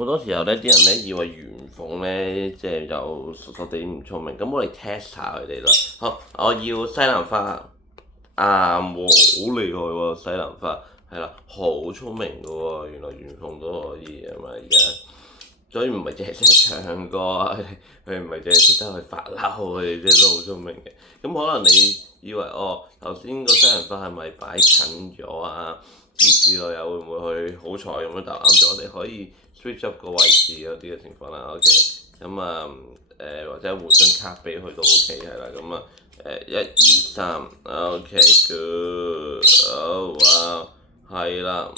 好多時候呢啲人呢以為玄鳳呢即係就傻傻地唔聰明，咁我哋 test 下佢哋啦。好，我要西蘭花，啱喎，好厲害喎，西蘭花係啦，好聰明㗎喎，原來玄鳳都可以係咪而家？所以唔係淨係識得唱歌啊，佢哋唔係淨係識得去發嬲，佢哋真係都好聰明嘅。咁可能你以為哦，頭先個西蘭花係咪擺近咗啊？之類又會唔會去好彩咁樣答啱咗？我哋可以 switch up 個位置嗰啲嘅情況啦。OK，咁或者換張卡俾佢都 OK 係啦。咁1、2、3，OK good，好哇，係啦。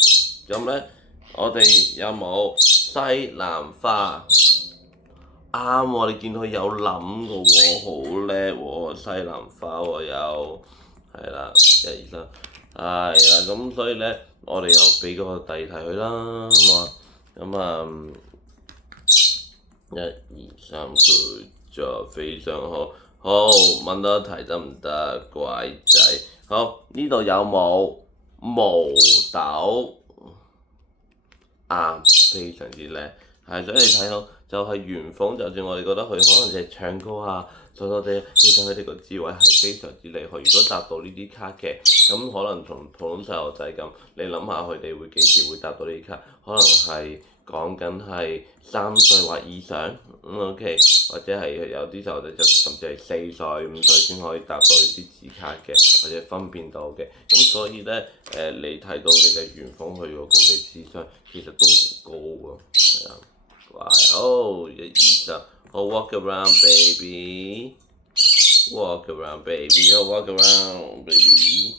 咁咧，我哋有冇西蘭花？啱喎，你見佢有諗嘅喎，好叻喎，西蘭花喎又係啦，1、2、3，係啦，咁所以咧，我哋又俾個第二題佢啦，好嘛？咁1、2、3，good job，非常好，好問多一題得唔得，乖仔？好，呢度有冇毛豆？啱，非常之叻，係，所以你睇到就係玄鳳，就算我哋覺得佢可能就係唱歌啊，傻傻地，其實佢哋個智慧係非常之厲害。如果答到呢啲卡嘅，咁可能同普通細路仔咁，你諗下佢哋會幾時會答到呢啲卡？可能係講緊係3歲或以上，OK，或者係有啲細路仔就甚至係4歲、5歲先可以答到呢啲字卡嘅，或者分辨到嘅。咁所以咧，你睇到你嘅玄鳳佢個嘅智商其實都好高喎，係啊，乖，好1、2、3，好 walk around baby，walk around baby，好 walk around baby。